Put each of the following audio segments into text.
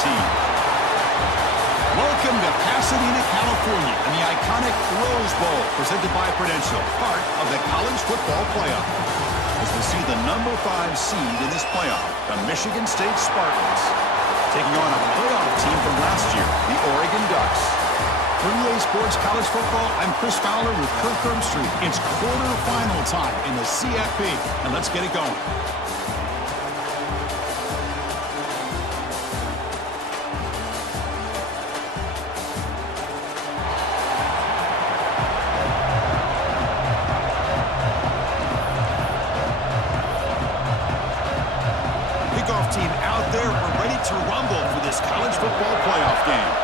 team. Welcome to Pasadena, California, and the iconic Rose Bowl, presented by Prudential, part of the college football playoff. As we see the number 5 seed in this playoff, the Michigan State Spartans, taking on a playoff team from last year, the Oregon Ducks. For EA Sports College Football, I'm Chris Fowler with Kirk Herbstreit. It's quarterfinal time in the CFP, and let's get it going. Kickoff team out there. We're ready to rumble for this college football playoff game.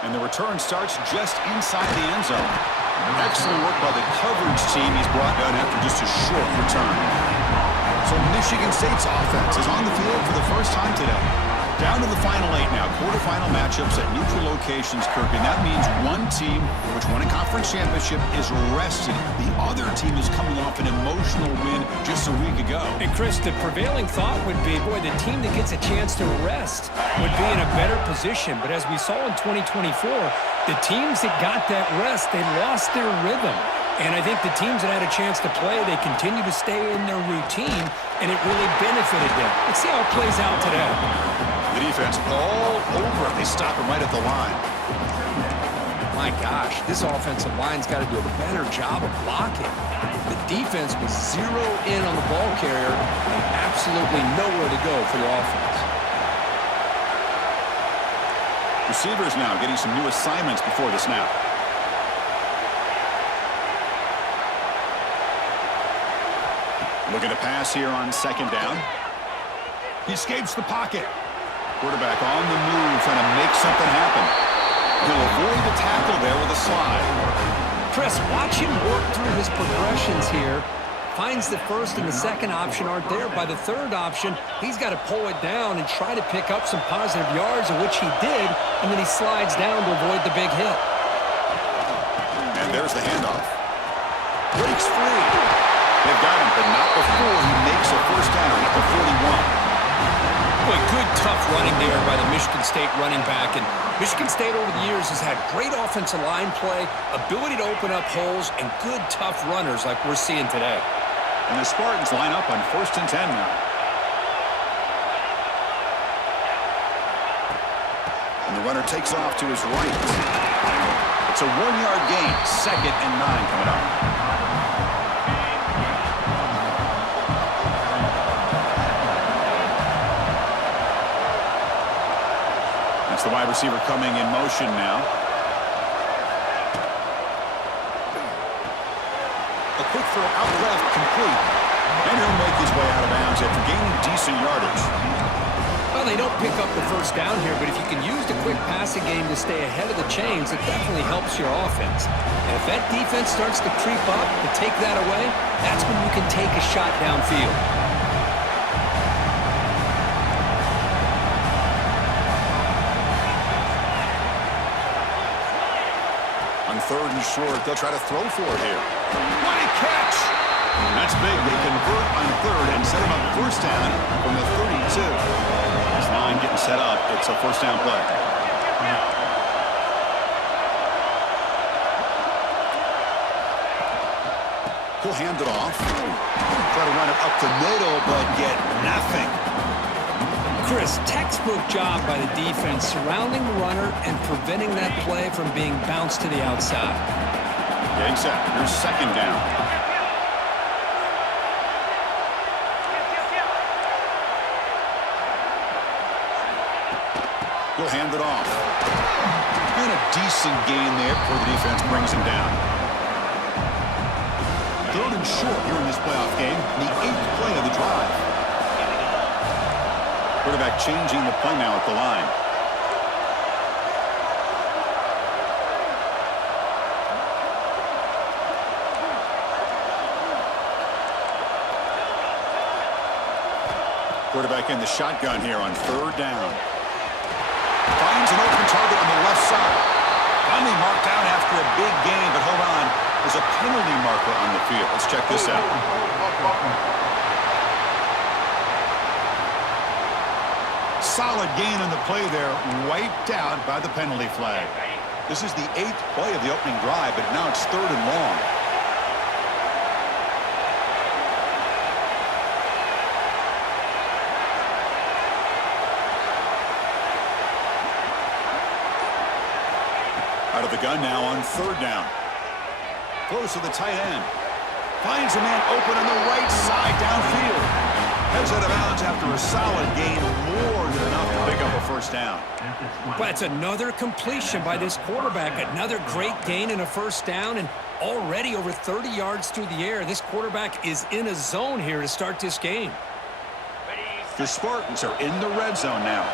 And the return starts just inside the end zone. Excellent work by the coverage team he's brought down after just a short return. So Michigan State's offense is on the field for the first time today. Down to the final 8 now. Quarterfinal matchups at neutral locations, Kirk. And that means one team, which won a conference championship, is rested. The other team is coming off an emotional win just a week ago. And Chris, the prevailing thought would be, boy, the team that gets a chance to rest would be in a better position. But as we saw in 2024, the teams that got that rest, they lost their rhythm. And I think the teams that had a chance to play, they continue to stay in their routine, and it really benefited them. Let's see how it plays out today. The defense all over it. They stop him right at the line. My gosh, this offensive line's got to do a better job of blocking. The defense was zero in on the ball carrier and absolutely nowhere to go for the offense. Receivers now getting some new assignments before the snap. Looking to pass here on second down. He escapes the pocket. Quarterback on the move, trying to make something happen. He'll avoid the tackle there with a slide. Chris, watch him work through his progressions here. Finds the first and the second option aren't there. By the third option, he's got to pull it down and try to pick up some positive yards, of which he did, and then he slides down to avoid the big hit. And there's the handoff. Breaks free. They've got him, but not before he makes a first down at the 41. Boy, good, tough running there by the Michigan State running back. And Michigan State over the years has had great offensive line play, ability to open up holes, and good, tough runners like we're seeing today. And the Spartans line up on 1st and 10 now. And the runner takes off to his right. It's a 1-yard gain. 2nd and 9 coming up. That's the wide receiver coming in motion now. A quick throw out left, complete. And he'll make his way out of bounds after gaining decent yardage. Well, they don't pick up the first down here, but if you can use the quick passing game to stay ahead of the chains, it definitely helps your offense. And if that defense starts to creep up to take that away, that's when you can take a shot downfield. On 3rd and short, they'll try to throw for it here. What a catch! That's big. They convert on 3rd and set him up first down from the 32. This line getting set up. It's a first down play. He'll hand it off. Try to run it up the middle, but get nothing. Chris, textbook job by the defense surrounding the runner and preventing that play from being bounced to the outside. Getting set. Here's 2nd down. He'll hand it off. And a decent gain there before the defense brings him down. 3rd and short here in this playoff game. The 8th play of the drive. Quarterback changing the play now at the line. Quarterback in the shotgun here on 3rd down. Finds an open target on the left side. Finally marked out after a big gain, but hold on. There's a penalty marker on the field. Let's check this out. solid gain on the play there, wiped out by the penalty flag. This is the 8th play of the opening drive, but now it's 3rd and long. Out of the gun now on 3rd down. Close to the tight end. Finds a man open on the right side downfield. Heads out of bounds after a solid gain, more than enough to pick up a 1st down. That's another completion by this quarterback. Another great gain and a 1st down, and already over 30 yards through the air. This quarterback is in a zone here to start this game. The Spartans are in the red zone now.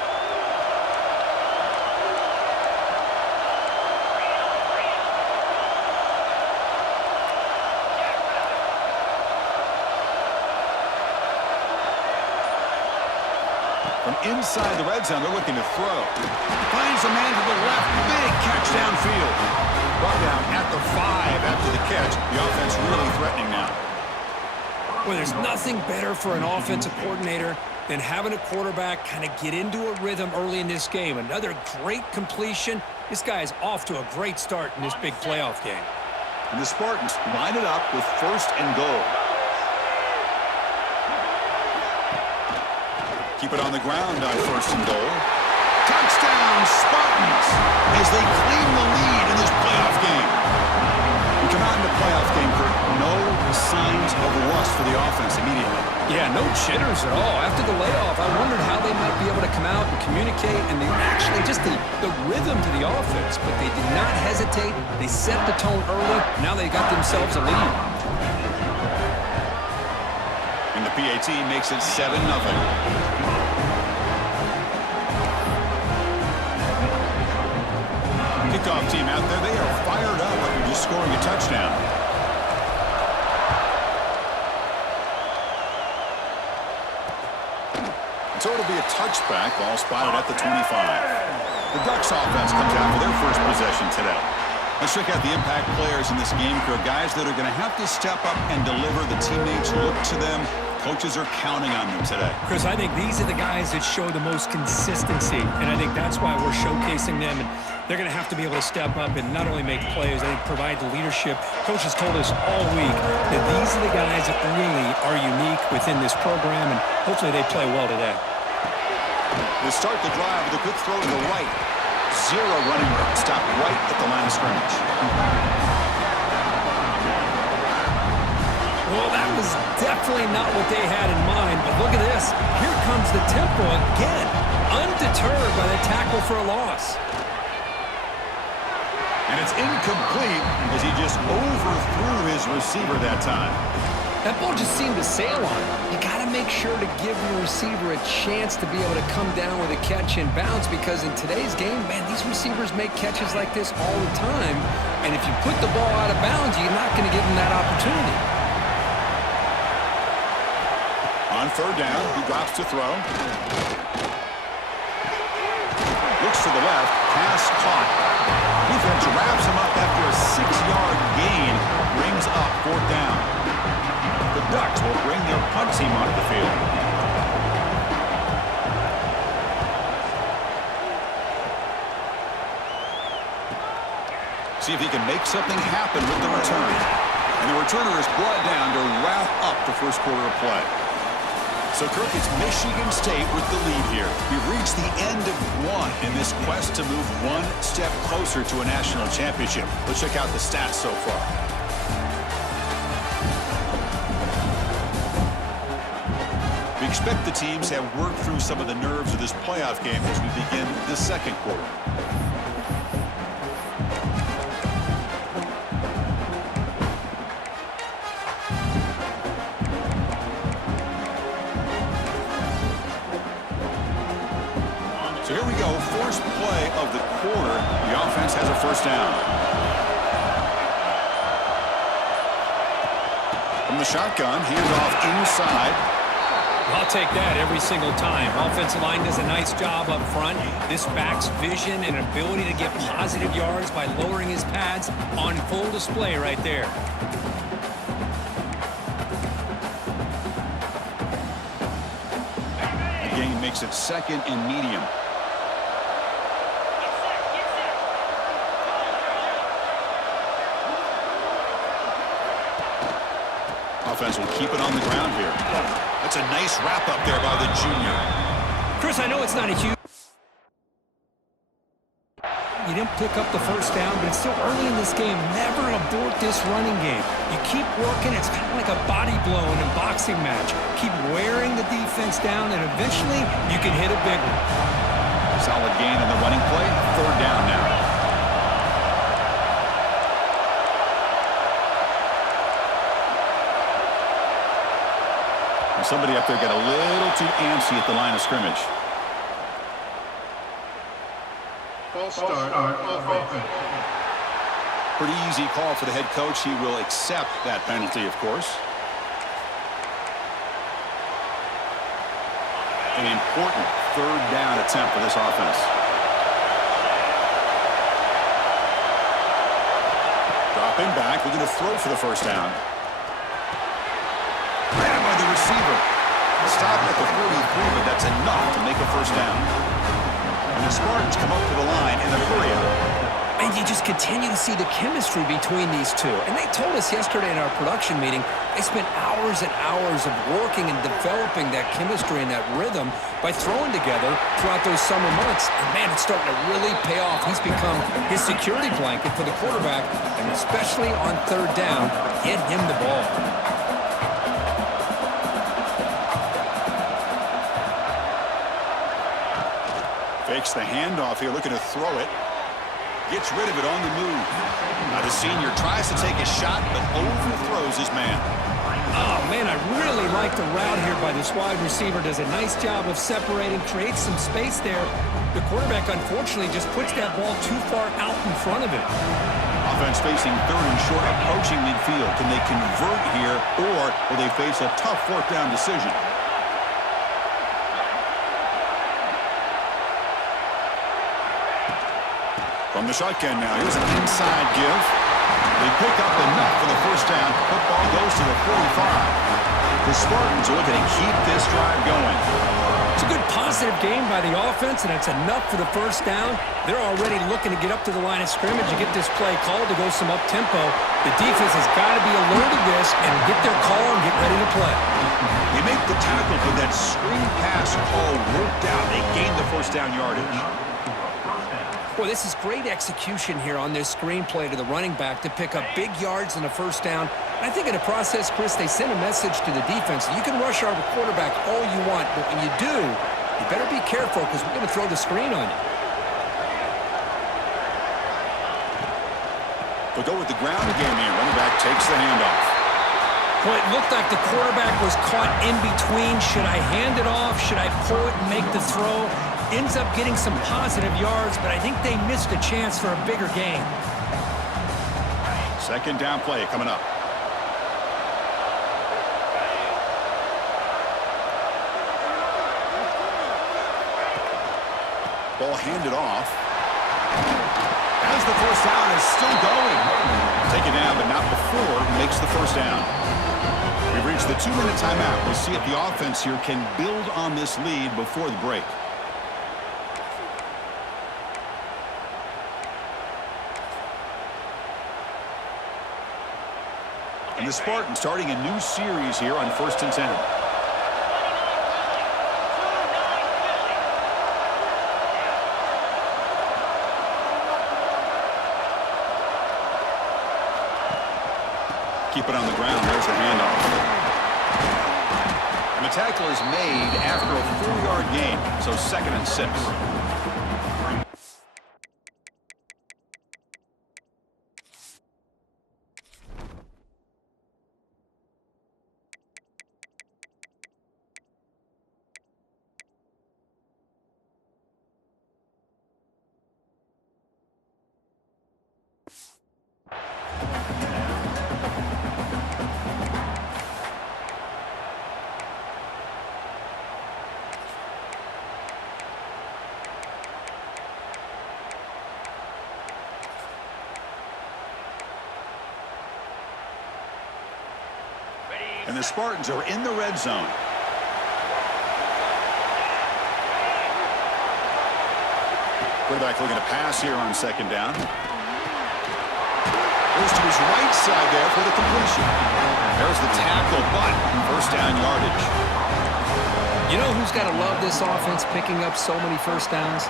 From inside the red zone, they're looking to throw. Finds a man to the left. Big catch downfield. Brought down at the 5 after the catch. The offense really threatening now. Well, there's nothing better for an offensive coordinator than having a quarterback kind of get into a rhythm early in this game. Another great completion. This guy is off to a great start in this big playoff game. And the Spartans line it up with 1st and goal. Keep it on the ground on 1st and goal. Touchdown, Spartans, as they claim the lead in this playoff game. We come out in the playoff game, Kurt. No signs of rust for the offense immediately. Yeah, no jitters at all. After the layoff, I wondered how they might be able to come out and communicate, and they actually just the rhythm to the offense. But they did not hesitate. They set the tone early. Now they got themselves a lead. And the PAT makes it 7-0. Kickoff team out there, they are fired up after just scoring a touchdown. So it'll be a touchback, ball spotted at the 25. The Ducks offense comes out for their first possession today. Let's check out the impact players in this game, crew. Guys that are going to have to step up and deliver. The teammates look to them. Coaches are counting on them today. Chris, I think these are the guys that show the most consistency, and I think that's why we're showcasing them. And they're going to have to be able to step up and not only make plays, I think provide the leadership. Coaches told us all week that these are the guys that really are unique within this program, and hopefully they play well today. They start the drive with a quick throw to the right. Zero running room. Stopped right at the line of scrimmage. Well, that was definitely not what they had in mind, but look at this. Here comes the tempo again, undeterred by the tackle for a loss. And it's incomplete as he just overthrew his receiver that time. That ball just seemed to sail on him. You got to make sure to give your receiver a chance to be able to come down with a catch and bounce, because in today's game, man, these receivers make catches like this all the time. And if you put the ball out of bounds, you're not going to give them that opportunity. On 3rd down, he drops to throw. Looks to the left, pass caught. Defense wraps him up after a 6-yard gain. Brings up 4th down. The Ducks will bring their punt team onto the field. See if he can make something happen with the return. And the returner is brought down to wrap up the first quarter of play. So, Kirk, it's Michigan State with the lead here. We've reached the end of one in this quest to move one step closer to a national championship. Let's check out the stats so far. We expect the teams have worked through some of the nerves of this playoff game as we begin the second quarter. So here we go, first play of the quarter. The offense has a 1st down. From the shotgun, handoff inside. I'll take that every single time. Offensive line does a nice job up front. This back's vision and ability to get positive yards by lowering his pads on full display right there. gain makes it 2nd and medium. Offense will keep it on the ground here. That's a nice wrap up there by the junior. Chris, I know it's not a huge... You didn't pick up the first down, but it's still early in this game. Never abort this running game. You keep working. It's kind of like a body blow in a boxing match. Keep wearing the defense down, and eventually you can hit a big one. Solid gain in the running play. 3rd down now. And somebody up there got a little too antsy at the line of scrimmage. Pretty easy call for the head coach. He will accept that penalty, of course. An important 3rd down attempt for this offense. Dropping back, looking to throw for the first down. Ran by the receiver. Stop at the 43, but that's enough to make a first down. And the Spartans come up to the line in a hurry. And you just continue to see the chemistry between these two. And they told us yesterday in our production meeting, they spent hours and hours of working and developing that chemistry and that rhythm by throwing together throughout those summer months. And, man, it's starting to really pay off. He's become his security blanket for the quarterback, and especially on 3rd down, get him the ball. Fakes the handoff here, looking to throw it. Gets rid of it on the move. Now the senior tries to take a shot, but overthrows his man. Oh, man, I really like the route here by this wide receiver. Does a nice job of separating, creates some space there. The quarterback, unfortunately, just puts that ball too far out in front of him. Offense facing 3rd and short, approaching midfield. Can they convert here, or will they face a tough 4th down decision? From the shotgun now, here's an inside give. They pick up enough for the first down. Football goes to the 45. The Spartans are looking to keep this drive going. It's a good positive game by the offense, and it's enough for the first down. They're already looking to get up to the line of scrimmage and get this play called to go some up-tempo. The defense has got to be alert to this and get their call and get ready to play. They make the tackle, but that screen pass call worked out. They gained the first down yardage. Boy, this is great execution here on this screenplay to the running back to pick up big yards in the first down. And I think in the process, Chris, they send a message to the defense. You can rush our quarterback all you want, but when you do, you better be careful because we're going to throw the screen on you. They'll go with the ground again here. Running back takes the handoff. Well, it looked like the quarterback was caught in between. Should I hand it off? Should I pull it and make the throw? Ends up getting some positive yards, but I think they missed a chance for a bigger gain. 2nd down play coming up. Ball handed off. As the first down is still going. Take it down, but not before he makes the first down. We've reached the 2-minute timeout. We'll see if the offense here can build on this lead before the break. And the Spartans starting a new series here on 1st and 10. Keep it on the ground. There's the handoff. And the tackle is made after a 4-yard gain, so 2nd and 6. And the Spartans are in the red zone. Quarterback looking to pass here on second down. Goes to his right side there for the completion. There's the tackle, but first down yardage. You know who's got to love this offense picking up so many first downs?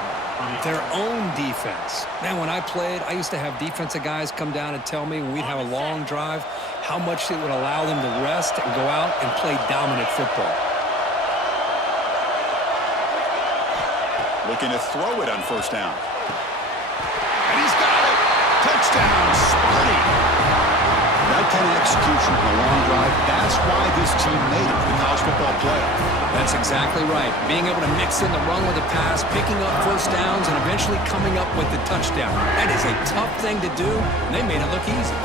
Their own defense. Man, when I played, I used to have defensive guys come down and tell me when we'd have a long drive how much it would allow them to rest and go out and play dominant football. Looking to throw it on first down. And he's got it! Touchdown, Sparty! That kind of execution on a long drive, that's why this team made it to the college football playoff. That's exactly right. Being able to mix in the run with the pass, picking up first downs, and eventually coming up with the touchdown. That is a tough thing to do, and they made it look easy.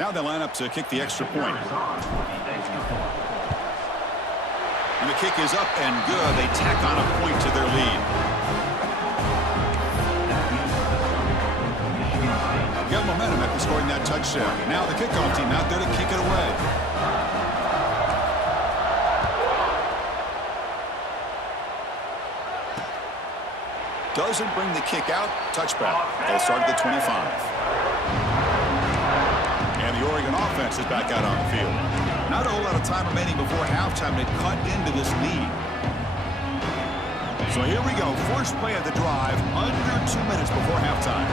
Now they line up to kick the extra point. And the kick is up and good. They tack on a point to their lead. Got momentum after scoring that touchdown. Now the kickoff team out there to kick it away. Doesn't bring the kick out. Touchback. They'll start at the 25. And the Oregon offense is back out on the field. Not a whole lot of time remaining before halftime to cut into this lead. So here we go. First play of the drive, under 2 minutes before halftime.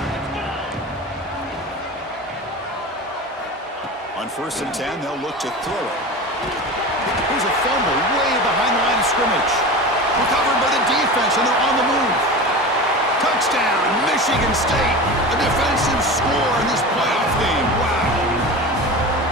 On 1st and 10, they'll look to throw it. Here's a fumble way behind the line of scrimmage. Recovered by the defense, and they're on the move. Touchdown, Michigan State. A defensive score in this playoff game. Wow.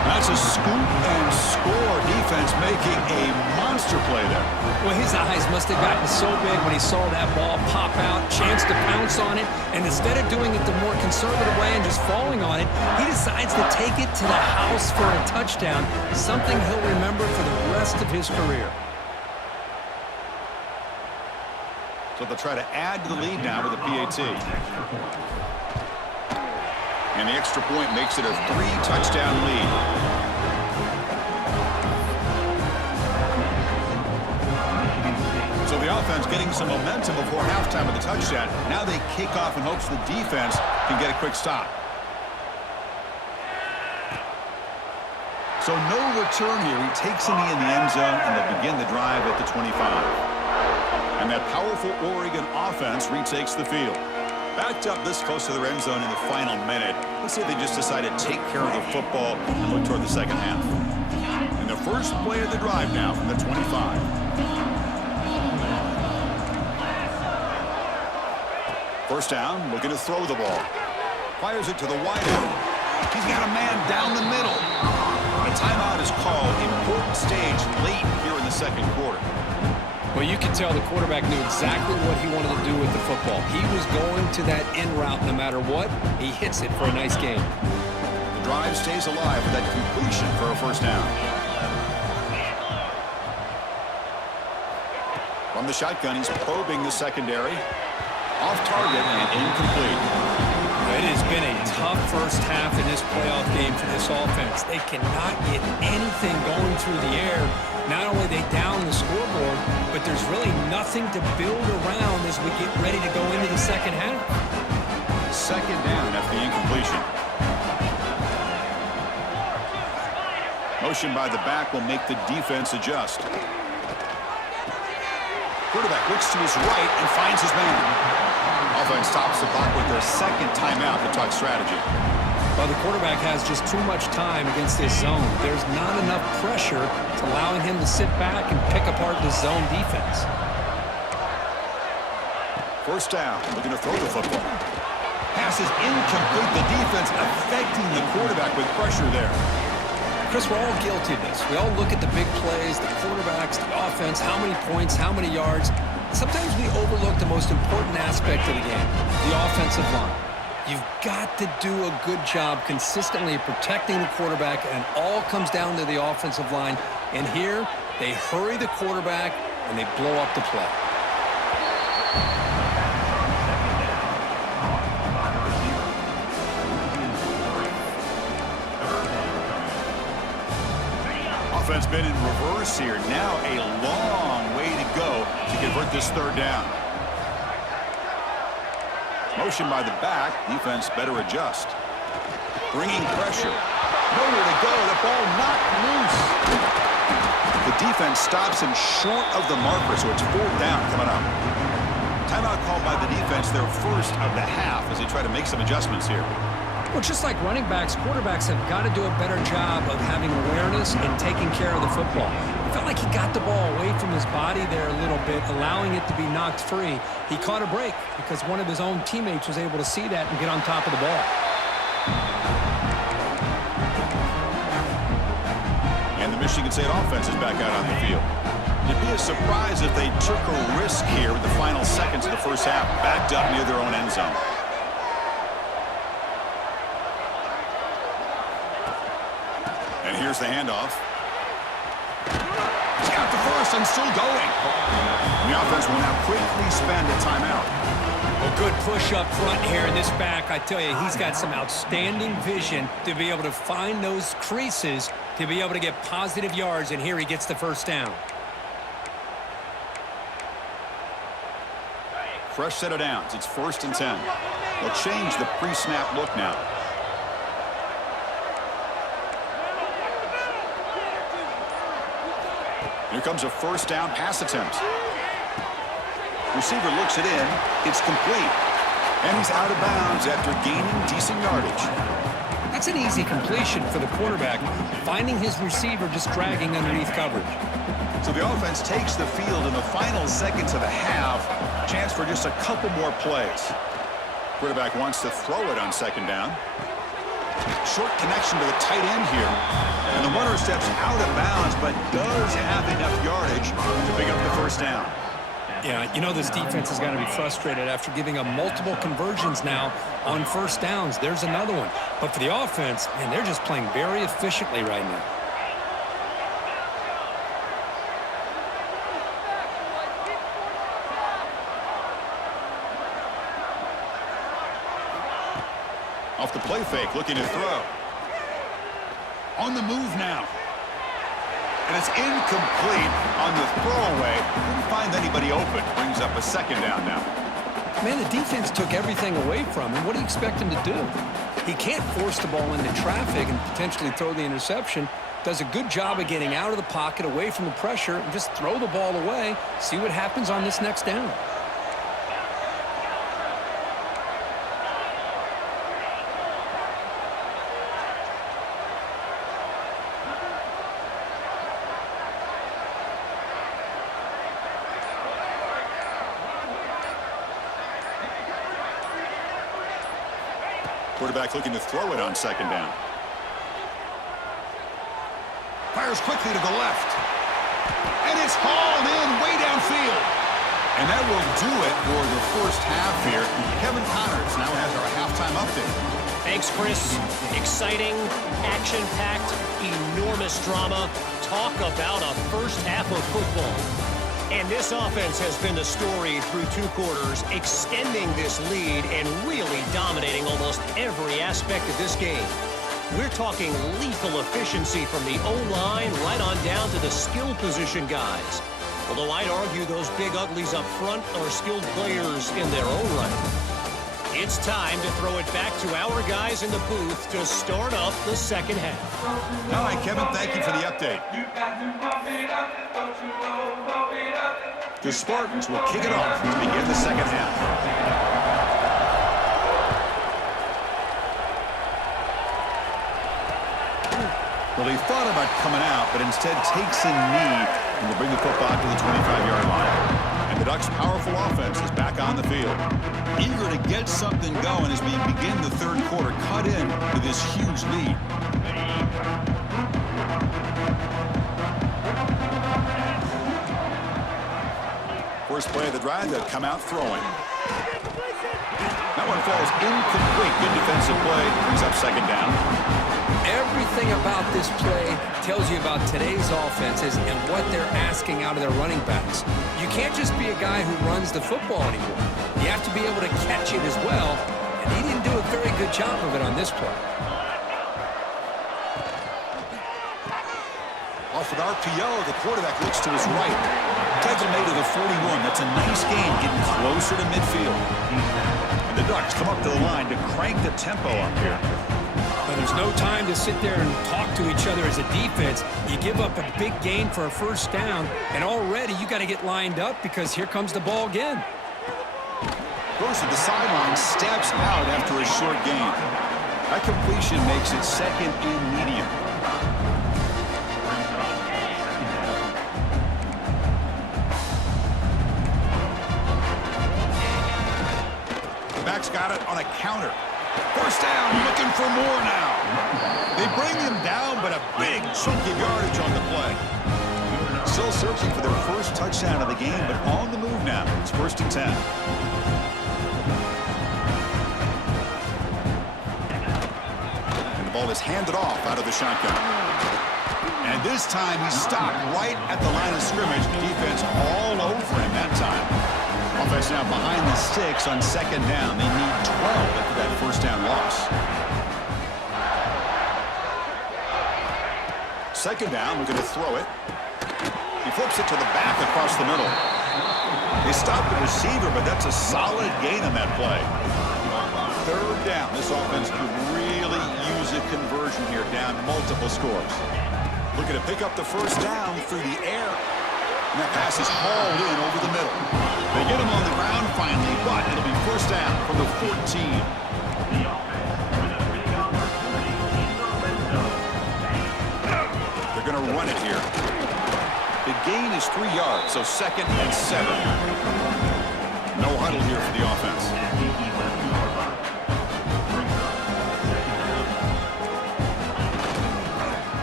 That's a scoop and score defense making a monster play there. Well, his eyes must have gotten so big when he saw that ball pop out, chance to pounce on it, and instead of doing it the more conservative way and just falling on it, he decides to take it to the house for a touchdown, something he'll remember for the rest of his career. So they'll try to add to the lead now with a PAT. And the extra point makes it a 3-touchdown lead. So the offense getting some momentum before halftime with the touchdown. Now they kick off in hopes the defense can get a quick stop. So no return here. He takes a knee in the end zone, and they'll begin the drive at the 25. And that powerful Oregon offense retakes the field. Backed up this close to the end zone in the final minute. Let's see if they just decide to take care of the football and look toward the second half. And the first play of the drive now from the 25. First down, looking to throw the ball. Fires it to the wide end. He's got a man down the middle. A timeout is called. Important stage late here in the second quarter. Well, you can tell the quarterback knew exactly what he wanted to do with the football. He was going to that in route no matter what. He hits it for a nice game. The drive stays alive with that completion for a first down. From the shotgun, he's probing the secondary. Off target and incomplete. It has been a tough first half in this playoff game for this offense. They cannot get anything going through the air. Not only are they down the scoreboard, but there's really nothing to build around as we get ready to go into the second half. Second down after the incompletion. Motion by the back will make the defense adjust. Quarterback looks to his right and finds his man. Offense stops the clock with their second timeout to talk strategy. Well, the quarterback has just too much time against this zone. There's not enough pressure to allowing him to sit back and pick apart the zone defense. First down, looking to throw the football. Pass is incomplete. The defense affecting the quarterback with pressure there. Chris, we're all guilty of this. We all look at the big plays, the quarterbacks, the offense, how many points, how many yards. Sometimes we overlook the most important aspect of the game, the offensive line. You've got to do a good job consistently protecting the quarterback, and it all comes down to the offensive line. And here, they hurry the quarterback, and they blow up the play. Offense been in reverse here. Now a long way to go to convert this third down. Motion by the back. Defense better adjust. Bringing pressure. Nowhere to go. The ball knocked loose. The defense stops him short of the marker, so it's fourth down coming up. Timeout called by the defense, their first of the half, as they try to make some adjustments here. Well, just like running backs, quarterbacks have got to do a better job of having awareness and taking care of the football. I felt like he got the ball away from his body there a little bit, allowing it to be knocked free. He caught a break because one of his own teammates was able to see that and get on top of the ball. And the Michigan State offense is back out on the field. It'd be a surprise if they took a risk here with the final seconds of the first half, backed up near their own end zone. And here's the handoff. He's got the first and still going. The offense will now quickly spend a timeout. A good push up front here in this back. I tell you, he's got some outstanding vision to be able to find those creases, to be able to get positive yards, and here he gets the first down. Fresh set of downs. It's 1st and 10. They'll change the pre-snap look now. Here comes a first down pass attempt. Receiver looks it in. It's complete. And he's out of bounds after gaining decent yardage. That's an easy completion for the quarterback, finding his receiver just dragging underneath coverage. So the offense takes the field in the final seconds of the half. Chance for just a couple more plays. Quarterback wants to throw it on second down. Short connection to the tight end here. And the runner steps out of bounds, but does have enough yardage to pick up the first down. Yeah, you know this defense has got to be frustrated after giving up multiple conversions now on first downs. There's another one. But for the offense, man, they're just playing very efficiently right now. Off the play fake, looking to throw. On the move now. And it's incomplete on the throwaway. Didn't find anybody open. Brings up a second down now. Man, the defense took everything away from him. What do you expect him to do? He can't force the ball into traffic and potentially throw the interception. Does a good job of getting out of the pocket, away from the pressure, and just throw the ball away. See what happens on this next down. Quarterback looking to throw it on second down. Fires quickly to the left. And it's hauled in way downfield. And that will do it for the first half here. Kevin Connors now has our halftime update. Thanks, Chris. Exciting, action-packed, enormous drama. Talk about a first half of football. And this offense has been the story through 2 quarters, extending this lead and really dominating almost every aspect of this game. We're talking lethal efficiency from the O-line right on down to the skill position guys. Although I'd argue those big uglies up front are skilled players in their own right. It's time to throw it back to our guys in the booth to start up the second half. All right, Kevin, thank you for the update. The Spartans will kick it off to begin the second half. Well, he thought about coming out, but instead takes a knee and will bring the football to the 25-yard line. And the Ducks' powerful offense is back on the field. Eager to get something going as we begin the third quarter, cut in to this huge lead. First play of the drive, they'll come out throwing. That one falls incomplete. Good defensive play. Brings up second down. Everything about this play tells you about today's offenses and what they're asking out of their running backs. You can't just be a guy who runs the football anymore. You have to be able to catch it as well, and he didn't do a very good job of it on this play. with RPO. The quarterback looks to his right. Tackle made to the 41. That's a nice gain, getting closer to midfield. And the Ducks come up to the line to crank the tempo up here. But there's no time to sit there and talk to each other as a defense. You give up a big gain for a first down, and already you got to get lined up because here comes the ball again. Goes to the sideline, steps out after a short gain. That completion makes it second and medium. The back's got it on a counter. First down, looking for more now. They bring him down, but a big chunk of yardage on the play. Still searching for their first touchdown of the game, but on the move now. It's 1st and 10. And the ball is handed off out of the shotgun. And this time he's stopped right at the line of scrimmage. Defense all over him that time. Offense now behind the 6 on 2nd down. They need 12 after that first down loss. 2nd down, we're going to throw it. He flips it to the back across the middle. They stop the receiver, but that's a solid gain on that play. 3rd down. This offense could really use a conversion here, down multiple scores. Looking to pick up the first down through the air. And that pass is hauled in over the middle. They get him on the ground finally, but it'll be first down from the 14. They're going to run it here. The gain is 3 yards, so 2nd and 7. No huddle here for the offense.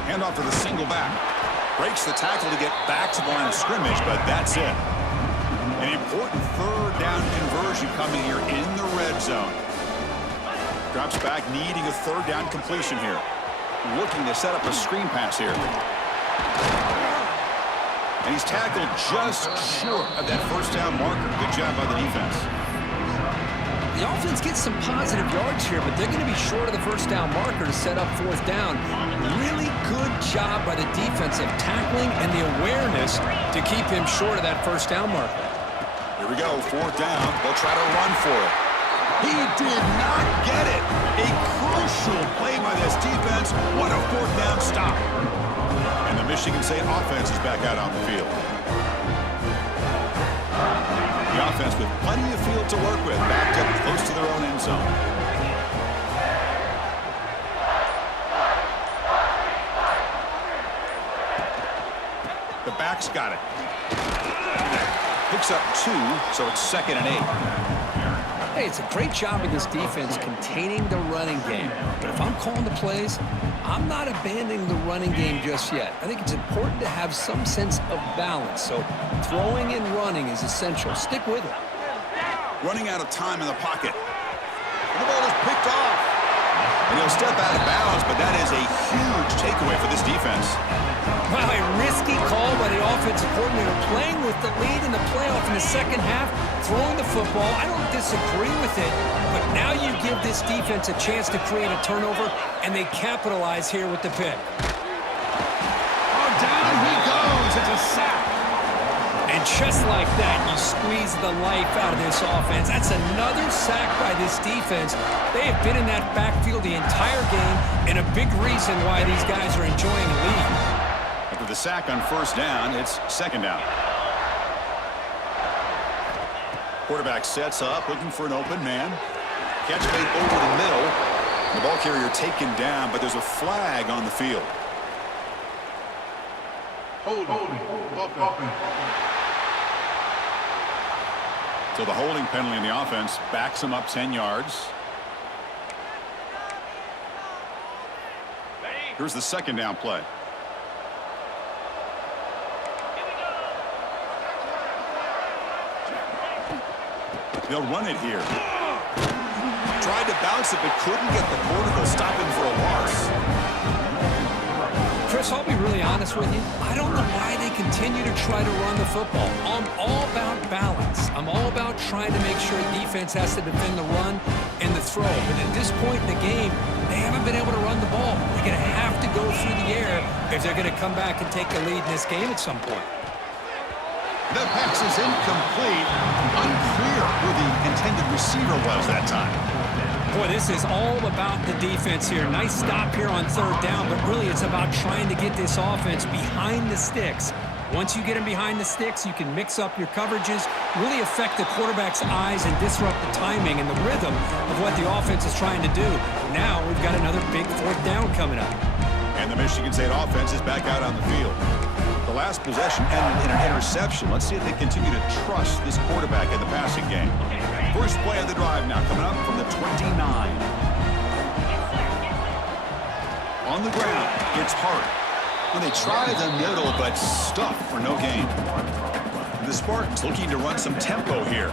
Hand off to the single back. Breaks the tackle to get back to the line of scrimmage, but that's it. An important 3rd down conversion coming here in the red zone. Drops back, needing a 3rd down completion here. Looking to set up a screen pass here. And he's tackled just short of that first down marker. Good job by the defense. The offense gets some positive yards here, but they're going to be short of the first down marker to set up 4th down. Really good job by the defense of tackling and the awareness to keep him short of that first down marker. Here we go, 4th down. They'll try to run for it. He did not get it. A crucial play by this defense. What a 4th down stop. And the Michigan State offense is back out on the field. The offense with plenty of field to work with, backed up close to their own end zone. The back's got it. Picks up 2, so it's 2nd and 8. Hey, it's a great job of this defense containing the running game. But if I'm calling the plays, I'm not abandoning the running game just yet. I think it's important to have some sense of balance. So throwing and running is essential. Stick with it. Running out of time in the pocket. And the ball is picked off. And he'll step out of bounds, but that is a huge takeaway for this defense. Wow, a risky call by the offensive coordinator, playing with the lead in the playoff in the 2nd half, throwing the football. I don't disagree with it, but now you give this defense a chance to create a turnover, and they capitalize here with the pick. Oh, down he goes. It's a sack. And just like that, you squeeze the life out of this offense. That's another sack by this defense. They have been in that backfield the entire game, and a big reason why these guys are enjoying a lead. After the sack on first down, it's 2nd down. Quarterback sets up, looking for an open man. Catch made over the middle. The ball carrier taken down, but there's a flag on the field. So the holding penalty in the offense backs him up 10 yards. Here's the 2nd down play. They'll run it here. Tried to bounce it, but couldn't get the quarterback stopping for a loss. Chris, I'll be really honest with you. I don't know why they continue to try to run the football. I'm all about balance. I'm all about trying to make sure defense has to defend the run, and the throw. But at this point in the game, they haven't been able to run the ball. They're going to have to go through the air if they're going to come back and take the lead in this game at some point. The pass is incomplete. Unclear who the intended receiver was that time. Boy, this is all about the defense here. Nice stop here on third down, but really it's about trying to get this offense behind the sticks. Once you get them behind the sticks, you can mix up your coverages, really affect the quarterback's eyes and disrupt the timing and the rhythm of what the offense is trying to do. Now we've got another big fourth down coming up. And the Michigan State offense is back out on the field. The last possession ended in an interception. Let's see if they continue to trust this quarterback in the passing game. First play of the drive now coming up from the 29. On the ground, it's hard. When they try the middle, but stuffed for no gain. The Spartans looking to run some tempo here.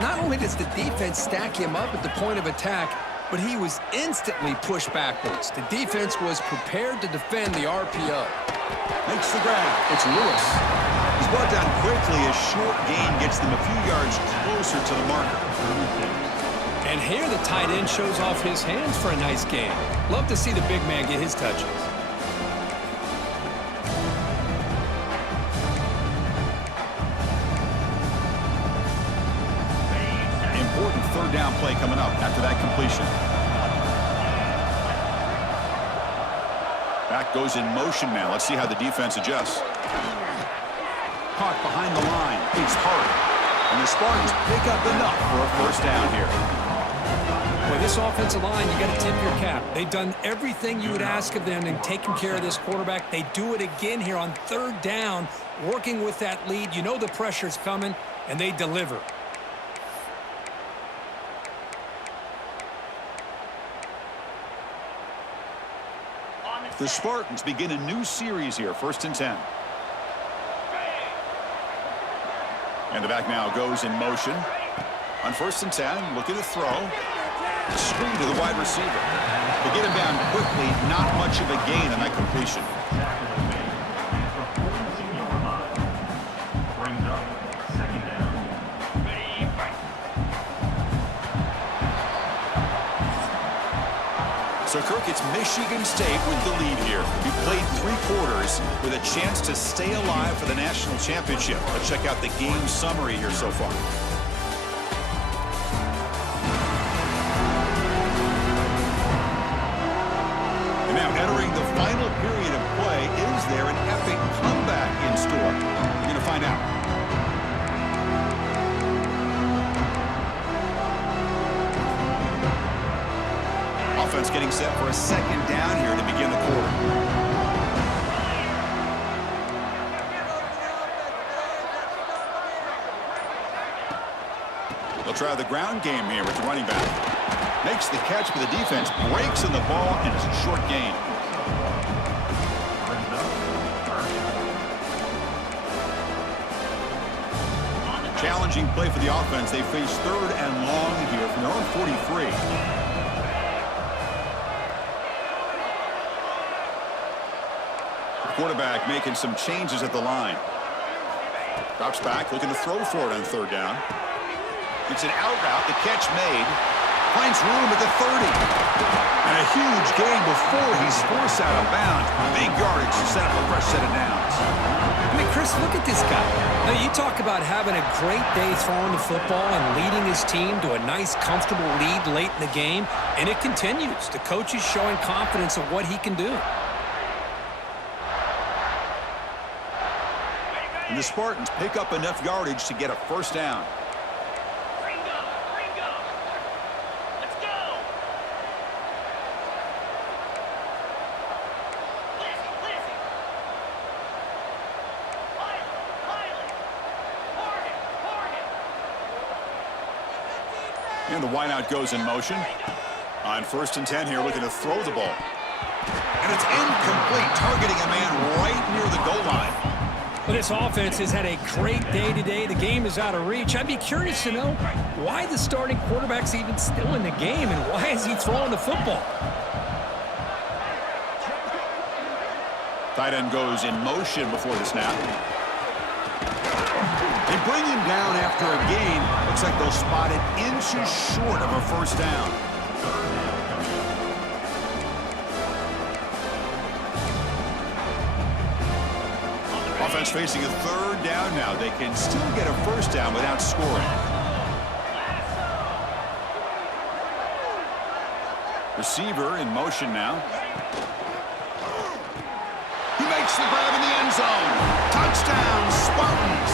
Not only does the defense stack him up at the point of attack, but he was instantly pushed backwards. The defense was prepared to defend the RPO. Makes the grab. It's Lewis. He's brought down quickly. A short gain gets them a few yards closer to the marker. And here the tight end shows off his hands for a nice gain. Love to see the big man get his touches. Important third down play coming up after that completion. Back goes in motion now. Let's see how the defense adjusts. Caught behind the line. It's hard. And the Spartans pick up enough for a first down here. Boy, this offensive line, you got to tip your cap. They've done everything you would ask of them in taking care of this quarterback. They do it again here on third down, working with that lead. You know the pressure's coming, and they deliver. The Spartans begin a new series here, 1st and 10. And the back now goes in motion. On 1st and 10, looking to throw. Screen to the wide receiver. To get him down quickly, not much of a gain on that completion. So, Kirk, it's Michigan State with the lead here. We played 3 quarters with a chance to stay alive for the national championship. Let's check out the game summary here so far. And now entering the final period of play, is there an epic comeback in store? We're going to find out. Offense getting set for a second down here to begin the quarter. They'll try the ground game here with the running back. Makes the catch, but the defense breaks in the ball, and it's a short gain. Challenging play for the offense. They face 3rd and long here from their own 43. Quarterback making some changes at the line. Drops back, looking to throw for it on 3rd down. It's an out route, the catch made. Finds room at the 30. And a huge gain before he's forced out of bounds. Big yardage to set up a fresh set of downs. I mean, Chris, look at this guy. Now, you talk about having a great day throwing the football and leading his team to a nice, comfortable lead late in the game, and it continues. The coach is showing confidence of what he can do. And the Spartans pick up enough yardage to get a first down. Let's go. And the wideout goes in motion. On 1st and 10 here, looking to throw the ball. And it's incomplete, targeting a man right near the goal line. Well, this offense has had a great day today. The game is out of reach. I'd be curious to know why the starting quarterback's even still in the game and why is he throwing the football? Tight end goes in motion before the snap. He bring him down after a gain. Looks like they'll spot it inches short of a first down. Offense facing a third down now. They can still get a first down without scoring. Receiver in motion now. He makes the grab in the end zone. Touchdown, Spartans.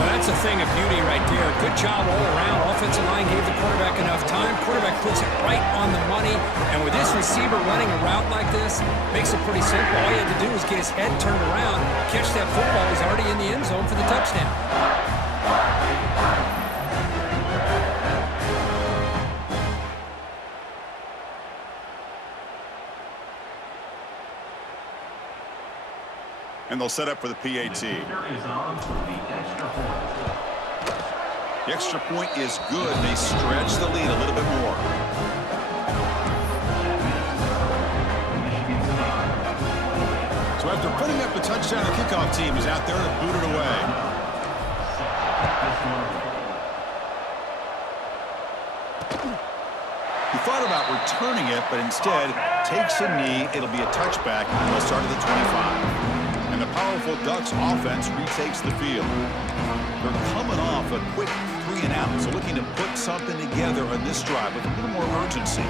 Well, that's a thing of beauty right there. Good job all around. Offensive line gave the quarterback enough time. Quarterback puts it right on the money. And with this receiver running a route like this, makes it pretty simple. All he had to do was get his head turned around, catch that football. He's already in the end zone for the touchdown. And they'll set up for the PAT. The extra point is good. They stretch the lead a little bit more. So after putting up the touchdown, the kickoff team is out there to boot it away. He thought about returning it, but instead takes a knee. It'll be a touchback. He'll start at the 25. And the powerful Ducks offense retakes the field. They're coming off a quick 3 and out, so looking to put something together on this drive with a little more urgency.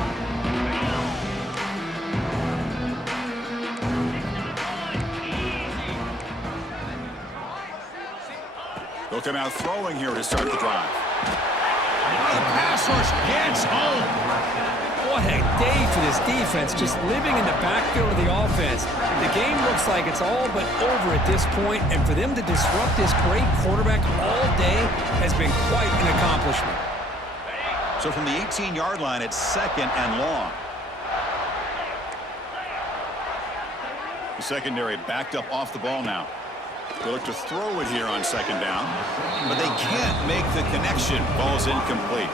They'll come out throwing here to start the drive. The pass rush gets home. What a day for this defense, just living in the backfield of the offense. The game looks like it's all but over at this point, and for them to disrupt this great quarterback all day has been quite an accomplishment. So from the 18-yard line, it's 2nd and long. The secondary backed up off the ball now. They look to throw it here on 2nd down, but they can't make the connection. Ball's incomplete.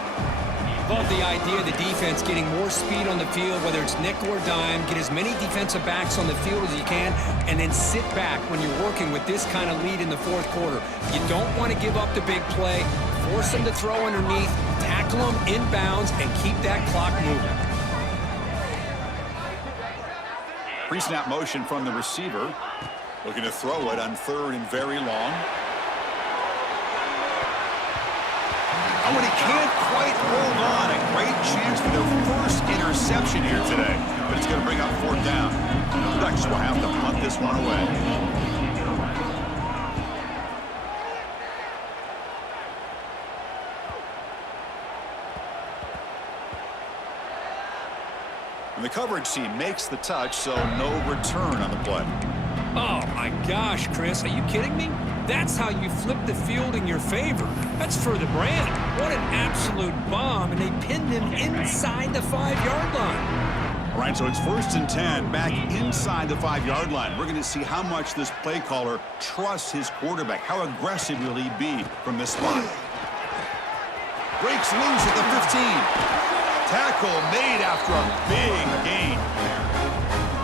Love the idea of the defense getting more speed on the field, whether it's nickel or dime, get as many defensive backs on the field as you can, and then sit back when you're working with this kind of lead in the 4th quarter. You don't want to give up the big play, force them to throw underneath, tackle them inbounds, and keep that clock moving. Pre-snap motion from the receiver. Looking to throw it on 3rd and very long. Oh, and he can't quite hold on. A great chance for their first interception here today. But it's going to bring up 4th down. The Ducks will have to punt this one away. And the coverage team makes the touch, so no return on the play. Oh, my gosh, Chris, are you kidding me? That's how you flip the field in your favor. That's for the brand. What an absolute bomb, and they pinned him inside the 5-yard line. All right, so it's 1st and 10, back inside the 5-yard line. We're going to see how much this play caller trusts his quarterback. How aggressive will he be from this spot? Breaks loose at the 15. Tackle made after a big gain.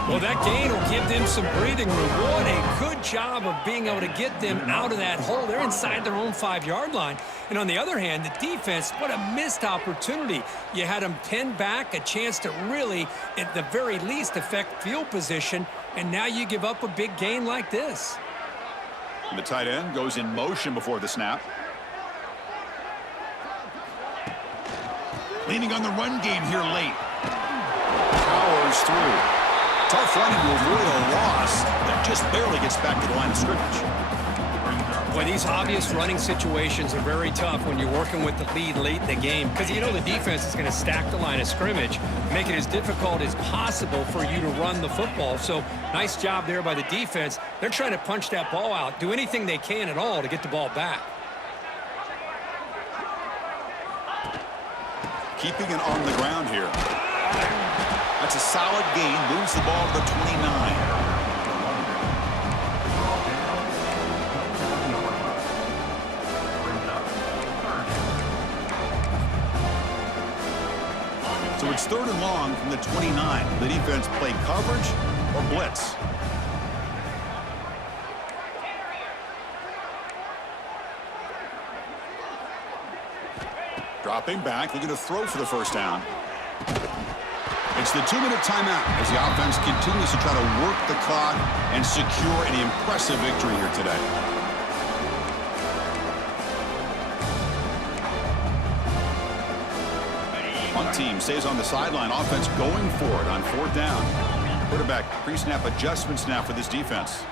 Well, that gain will give them some breathing room. What a good job of being able to get them out of that hole. They're inside their own 5-yard line. And on the other hand, the defense, what a missed opportunity. You had them pinned back, a chance to really, at the very least, affect field position. And now you give up a big gain like this. And the tight end goes in motion before the snap. Leaning on the run game here late. Powers through. Tough running to avoid a loss that just barely gets back to the line of scrimmage. Boy, these obvious running situations are very tough when you're working with the lead late in the game, because you know the defense is going to stack the line of scrimmage, make it as difficult as possible for you to run the football. So nice job there by the defense. They're trying to punch that ball out, do anything they can at all to get the ball back. Keeping it on the ground here. That's a solid gain. Moves the ball to the 29. So it's 3rd and long from the 29. The defense play coverage or blitz. Dropping back, looking to throw for the first down. It's the 2-minute timeout as the offense continues to try to work the clock and secure an impressive victory here today. One team stays on the sideline. Offense going for it on 4th down. Quarterback pre-snap adjustments now for this defense.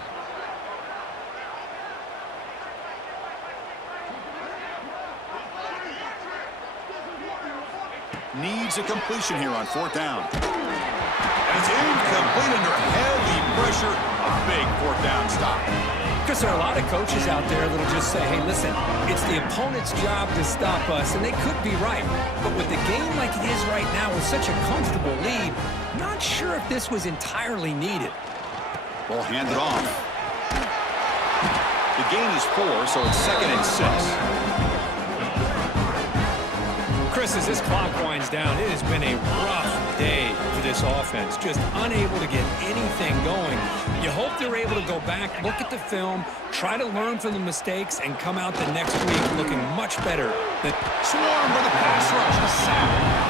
Needs a completion here on 4th down. And it's incomplete under heavy pressure. A big 4th down stop. Because there are a lot of coaches out there that'll just say, hey, listen, it's the opponent's job to stop us, and they could be right. But with the game like it is right now with such a comfortable lead, not sure if this was entirely needed. Ball handed off. The gain is 4, so it's 2nd and 6. Chris, as this clock winds down, it has been a rough day for this offense. Just unable to get anything going. You hope they're able to go back, look at the film, try to learn from the mistakes, and come out the next week looking much better. The swarm with a pass rush. A sack.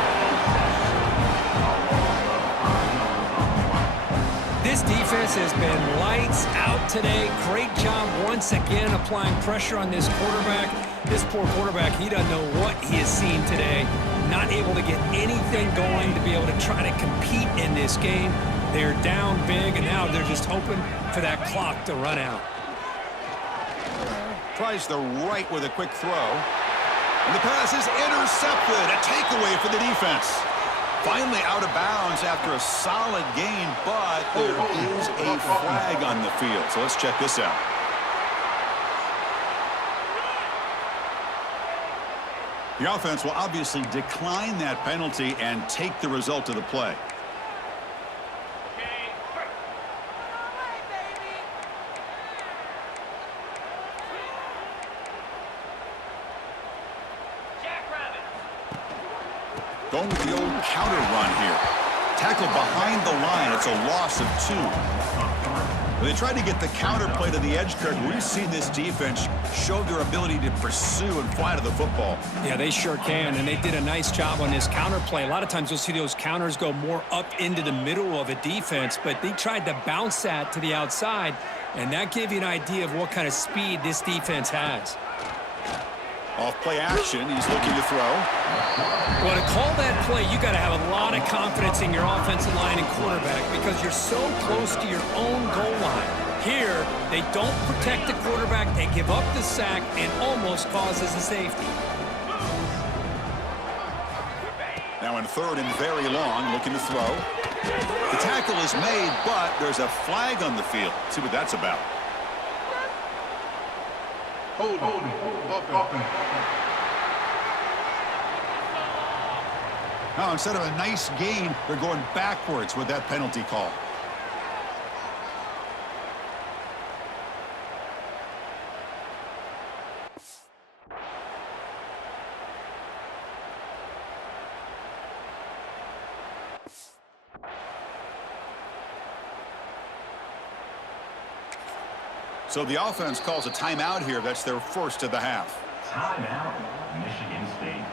This defense has been lights out today. Great job once again applying pressure on this quarterback. This poor quarterback, he doesn't know what he has seen today. Not able to get anything going to be able to try to compete in this game. They're down big, and now they're just hoping for that clock to run out. Tries the right with a quick throw. And the pass is intercepted. A takeaway for the defense. Finally out of bounds after a solid gain, but there is a flag on the field. So let's check this out. The offense will obviously decline that penalty and take the result of the play. Going with the old counter run here. Tackle behind the line. It's a loss of 2. When they tried to get the counter play to the edge, Kirk, we've seen this defense show their ability to pursue and fly to the football. Yeah, they sure can, and they did a nice job on this counter play. A lot of times you'll see those counters go more up into the middle of a defense, but they tried to bounce that to the outside, and that gave you an idea of what kind of speed this defense has. Off play action, he's looking to throw. Well, to call that play, you got to have a lot of confidence in your offensive line and quarterback because you're so close to your own goal line. Here, they don't protect the quarterback, they give up the sack, and almost causes a safety. Now in 3rd and very long, looking to throw. The tackle is made, but there's a flag on the field. Let's see what that's about. Hold it. Now, instead of a nice gain, they're going backwards with that penalty call. So the offense calls a timeout here. That's their first of the half. Timeout, Michigan State.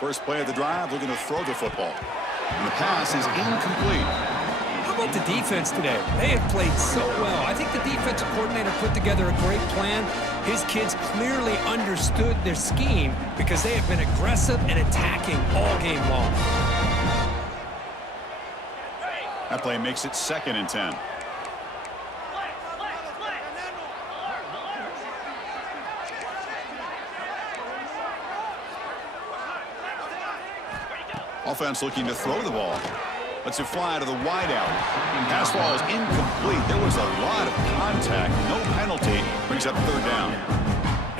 First play of the drive, looking to throw the football. And the pass is incomplete. How about the defense today? They have played so well. I think the defensive coordinator put together a great plan. His kids clearly understood their scheme because they have been aggressive and attacking all game long. That play makes it 2nd and 10. Offense looking to throw the ball. Lets it fly to the wideout. Pass ball is incomplete. There was a lot of contact. No penalty. Brings up 3rd down.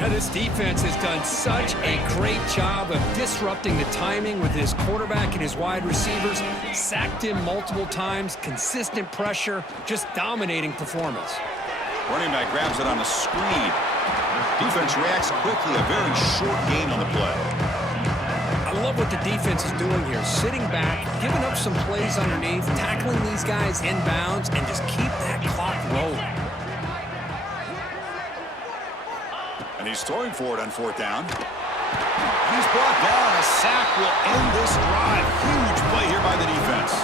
Now, this defense has done such a great job of disrupting the timing with his quarterback and his wide receivers. Sacked him multiple times, consistent pressure, just dominating performance. Running back grabs it on a screen. Defense reacts quickly, a very short gain on the play. I love what the defense is doing here. Sitting back, giving up some plays underneath, tackling these guys inbounds, and just keep that clock rolling. And he's throwing for it on 4th down. He's brought down. A sack will end this drive. Huge play here by the defense.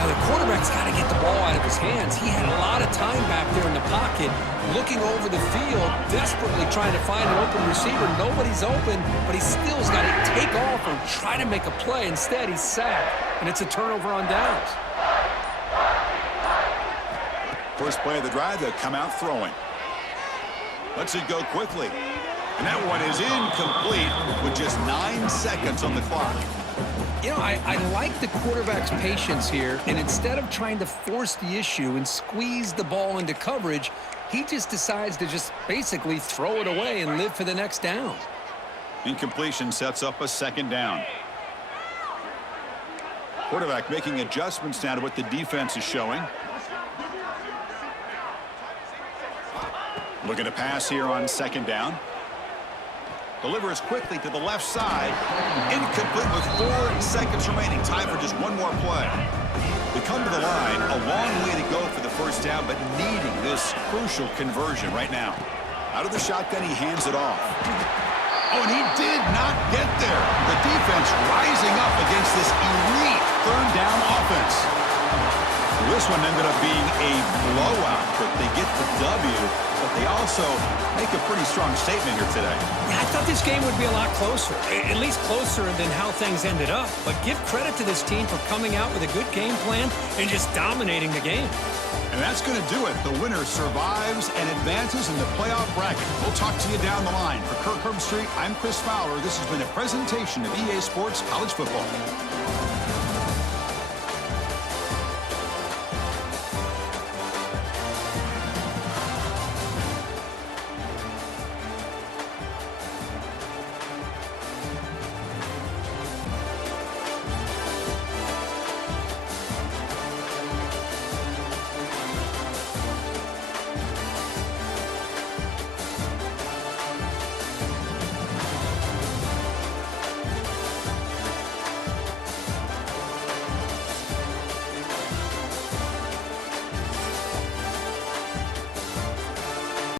Now, the quarterback's got to get the ball out of his hands. He had a lot of time back there in the pocket, looking over the field, desperately trying to find an open receiver. Nobody's open, but he still's got to take off or try to make a play. Instead, he's sacked, and it's a turnover on downs. First play of the drive, they'll come out throwing. Lets it go quickly. And that one is incomplete with just 9 seconds on the clock. You know, I like the quarterback's patience here, and instead of trying to force the issue and squeeze the ball into coverage, he just decides to just basically throw it away and live for the next down. Incompletion sets up a 2nd down. Quarterback making adjustments now to what the defense is showing. Looking to pass here on 2nd down. Delivers quickly to the left side. Incomplete with 4 seconds remaining. Time for just one more play. They come to the line. A long way to go for the 1st down, but needing this crucial conversion right now. Out of the shotgun, he hands it off. Oh, and he did not get there. The defense rising up against this elite 3rd down offense. This one ended up being a blowout, but they get the W, but they also make a pretty strong statement here today. Yeah, I thought this game would be a lot closer, at least closer than how things ended up. But give credit to this team for coming out with a good game plan and just dominating the game. And that's going to do it. The winner survives and advances in the playoff bracket. We'll talk to you down the line. For Kirk Herbstreit, I'm Chris Fowler. This has been a presentation of EA Sports College Football.